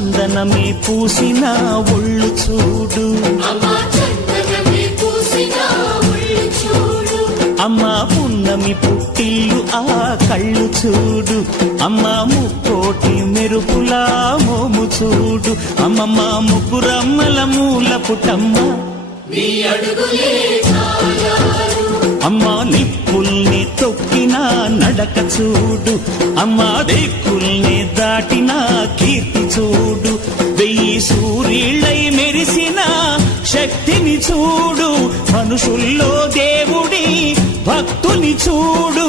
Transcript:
చందనమే పూసిన ఒళ్ళు చూడు, అమ్మా పున్నమి పుట్టిల్లు ఆ కళ్ళు చూడు, అమ్మా ముక్కోటి మెరుపులా మోము చూడు, అమ్మమ్మ ముగ్గురమ్మల మూల పుటమ్మ అమ్మా నిప్పుల్ని తొక్కిన నడక చూడు, అమ్మా దిక్కుల్ని దాటిన కీర్తి చూడు, 1000 సూర్యుళ్ళై మెరిసిన శక్తిని చూడు, మనుషుల్లో దేవుడి భక్తుని చూడు.